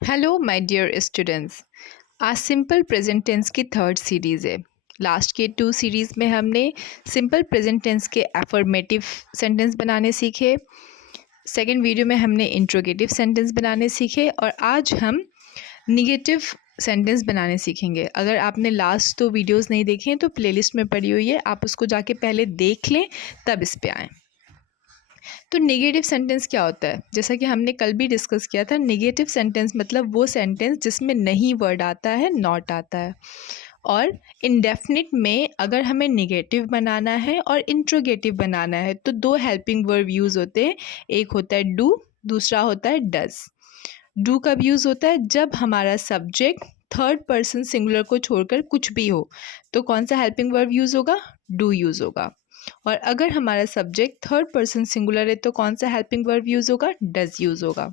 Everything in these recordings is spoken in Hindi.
Hello my dear students. आज सिंपल प्रेजेंट टेंस की थर्ड सीरीज़ है। लास्ट के 2 सीरीज़ में हमने सिंपल प्रेजेंट टेंस के अफर्मेटिव सेंटेंस बनाने सीखे। सेकंड वीडियो में हमने इंट्रोगेटिव सेंटेंस बनाने सीखे और आज हम निगेटिव सेंटेंस बनाने सीखेंगे। अगर आपने लास्ट 2 वीडियोस नहीं देखे हैं तो प्लेलिस्ट में पड़ी हुई है, आप उसको जाके पहले देख लें तब इस पे आएँ। तो नेगेटिव सेंटेंस क्या होता है? जैसा कि हमने कल भी डिस्कस किया था, नेगेटिव सेंटेंस मतलब वो सेंटेंस जिसमें नहीं वर्ड आता है, नॉट आता है। और इंडेफिनिट में अगर हमें नेगेटिव बनाना है और इंट्रोगेटिव बनाना है तो 2 हेल्पिंग वर्ब यूज़ होते हैं। एक होता है डू, दूसरा होता है डज। डू कब यूज़ होता है? जब हमारा सब्जेक्ट थर्ड पर्सन सिंगुलर को छोड़कर कुछ भी हो तो कौन सा हेल्पिंग वर्ब यूज़ होगा? डू यूज़ होगा। और अगर हमारा सब्जेक्ट थर्ड पर्सन सिंगुलर है तो कौन सा हेल्पिंग वर्ब यूज़ होगा? डज यूज़ होगा।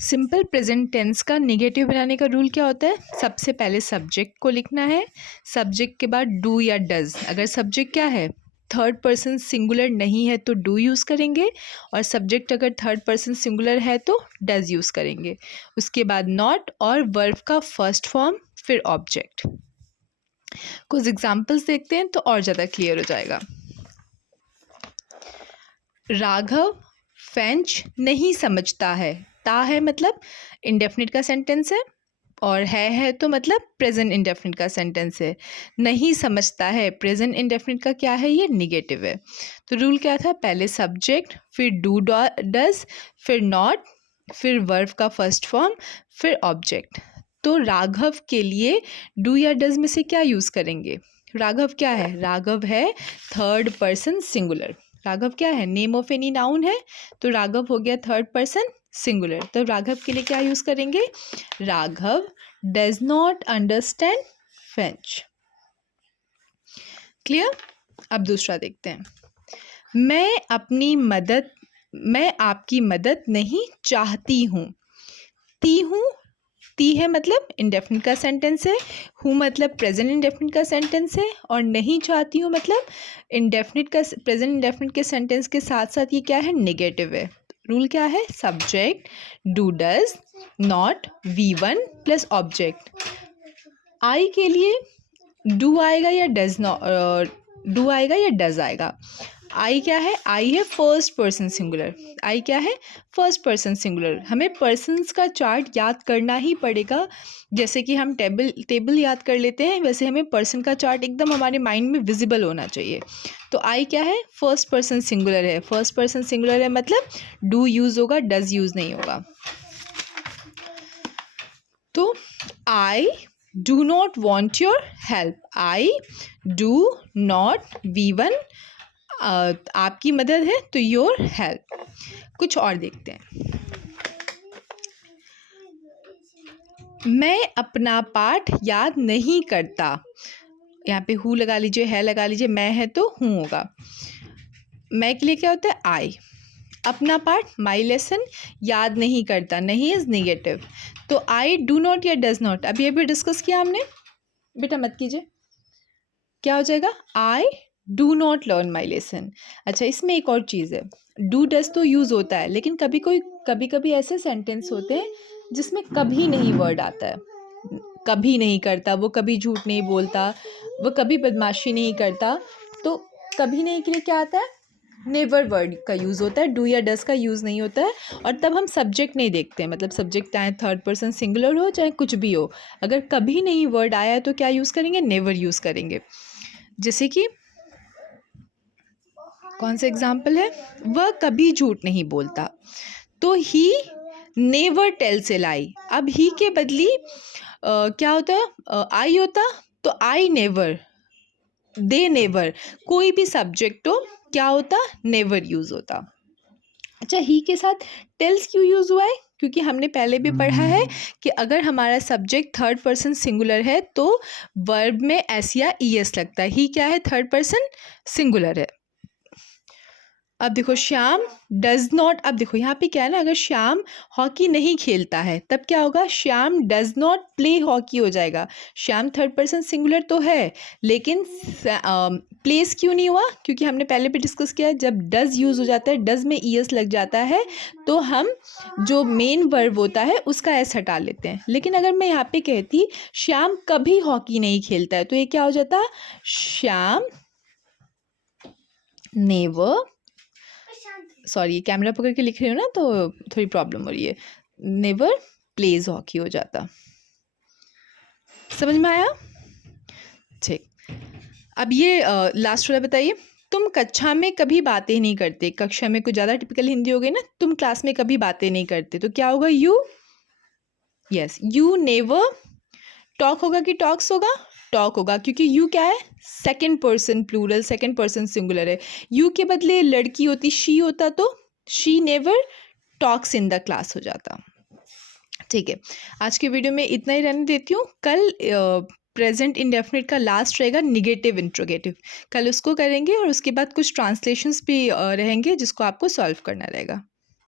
सिंपल प्रेजेंट टेंस का नेगेटिव बनाने का रूल क्या होता है? सबसे पहले सब्जेक्ट को लिखना है, सब्जेक्ट के बाद डू या डज। अगर सब्जेक्ट क्या है? थर्ड पर्सन सिंगुलर नहीं है तो डू यूज़ करेंगे, और सब्जेक्ट अगर थर्ड पर्सन सिंगुलर है तो डज यूज़ करेंगे। उसके बाद नॉट और वर्ब का फर्स्ट फॉर्म, फिर ऑब्जेक्ट। कुछ एग्जाम्पल्स देखते हैं तो और ज़्यादा क्लियर हो जाएगा। राघव फ्रेंच नहीं समझता है। ता है मतलब इंडेफिनिट का सेंटेंस है, और है तो मतलब प्रेजेंट इंडेफिनिट का सेंटेंस है। नहीं समझता है प्रेजेंट इंडेफिनिट का क्या है? ये निगेटिव है। तो रूल क्या था? पहले सब्जेक्ट, फिर डू डज, फिर नॉट, फिर वर्ब का फर्स्ट फॉर्म, फिर ऑब्जेक्ट। तो राघव के लिए डू या डज में से क्या यूज़ करेंगे? राघव क्या है? राघव है थर्ड पर्सन सिंगुलर। राघव क्या है? नेम ऑफ एनी नाउन है, तो राघव हो गया थर्ड पर्सन सिंगुलर। तो राघव के लिए क्या यूज़ करेंगे? Raghav does not understand French. Clear? अब दूसरा देखते हैं। मैं आपकी मदद नहीं चाहती हूँ। हूँ, ती है मतलब इंडेफिनिट का सेंटेंस है, हूँ मतलब प्रेजेंट इंडेफिनिट का सेंटेंस है, और नहीं चाहती हूँ मतलब इंडेफिनिट का प्रेजेंट इंडेफिनिट के सेंटेंस के साथ साथ ये क्या है? नेगेटिव है। रूल क्या है? Subject do does not V1 plus object. I के लिए डू आएगा या डज नॉट? डू आएगा या डज आएगा? आई क्या है? आई है फर्स्ट पर्सन सिंगुलर। आई क्या है? First person singular. हमें पर्सन्स का चार्ट याद करना ही पड़ेगा। जैसे कि हम टेबल याद कर लेते हैं, वैसे हमें पर्सन का चार्ट एकदम हमारे माइंड में विजिबल होना चाहिए। तो आई क्या है? फर्स्ट पर्सन सिंगुलर है। फर्स्ट पर्सन सिंगुलर है मतलब डू यूज़ होगा, डज यूज़ नहीं होगा। तो I do not want your help. I do not V1 आपकी मदद है तो योर हेल्प। कुछ और देखते हैं। मैं अपना पाठ याद नहीं करता। यहाँ पे हु लगा लीजिए, है लगा लीजिए, मैं है तो हूँ होगा। मैं के लिए क्या होता है? आई। अपना पाठ माई लेसन याद नहीं करता, नहीं इज नेगेटिव। तो आई डू नॉट या डज नॉट, अभी डिस्कस किया हमने, बेटा मत कीजिए। क्या हो जाएगा? I do not learn my lesson. अच्छा, इसमें एक और चीज़ है, डू डज तो यूज़ होता है, लेकिन कभी कभी ऐसे सेंटेंस होते हैं जिसमें कभी नहीं वर्ड आता है। कभी नहीं करता, वो कभी झूठ नहीं बोलता, वो कभी बदमाशी नहीं करता। तो कभी नहीं के लिए क्या आता है? नेवर वर्ड का यूज़ होता है, डू या डज का यूज़ नहीं होता है। और तब हम सब्जेक्ट नहीं देखते हैं, मतलब सब्जेक्ट चाहे थर्ड पर्सन सिंगुलर हो चाहे कुछ भी हो, अगर कभी नहीं वर्ड आया है तो क्या यूज़ करेंगे? नेवर यूज़ करेंगे। जैसे कि कौन सा एग्जाम्पल है? वह कभी झूठ नहीं बोलता, तो ही नेवर टेल्स ए लाई। अब ही के बदली क्या होता है? आई होता, तो आई नेवर, दे नेवर, कोई भी सब्जेक्ट हो क्या होता? नेवर यूज होता। अच्छा, ही के साथ टेल्स क्यों यूज हुआ है? क्योंकि हमने पहले भी पढ़ा है कि अगर हमारा सब्जेक्ट थर्ड पर्सन सिंगुलर है तो वर्ब में एस या ईएस लगता है। ही क्या है? थर्ड पर्सन सिंगुलर है। अब देखो, श्याम डज नॉट, अब देखो यहाँ पे क्या है ना, अगर श्याम हॉकी नहीं खेलता है तब क्या होगा? Shyam does not play hockey हो जाएगा। श्याम थर्ड पर्सन सिंगुलर तो है, लेकिन प्लेस क्यों नहीं हुआ? क्योंकि हमने पहले भी डिस्कस किया है, जब डज़ यूज़ हो जाता है, डज़ में ईएस लग जाता है, तो हम जो मेन वर्ब होता है उसका एस हटा लेते हैं। लेकिन अगर मैं यहाँ पे कहती श्याम कभी हॉकी नहीं खेलता है, तो ये क्या हो जाता? श्याम नेवर, सॉरी कैमरा पकड़ के लिख रही हूँ ना तो थोड़ी प्रॉब्लम हो रही है, नेवर प्लेज हॉकी हो जाता। समझ में आया? ठीक, अब ये लास्ट वाला बताइए। तुम कक्षा में कभी बातें नहीं करते। कक्षा में कुछ ज़्यादा टिपिकल हिंदी हो गई ना, तुम क्लास में कभी बातें नहीं करते, तो क्या होगा? You, yes, you never talk होगा कि टॉक्स होगा? टॉक होगा, क्योंकि यू क्या है? Second person plural, second person singular है। यू के बदले लड़की होती शी होता, तो she never talks in the class हो जाता। ठीक है, आज के वीडियो में इतना ही रहने देती हूँ। कल प्रेजेंट इंडेफिनिट का लास्ट रहेगा निगेटिव इंट्रोगेटिव, कल उसको करेंगे और उसके बाद कुछ ट्रांसलेशंस भी रहेंगे जिसको आपको सॉल्व करना रहेगा।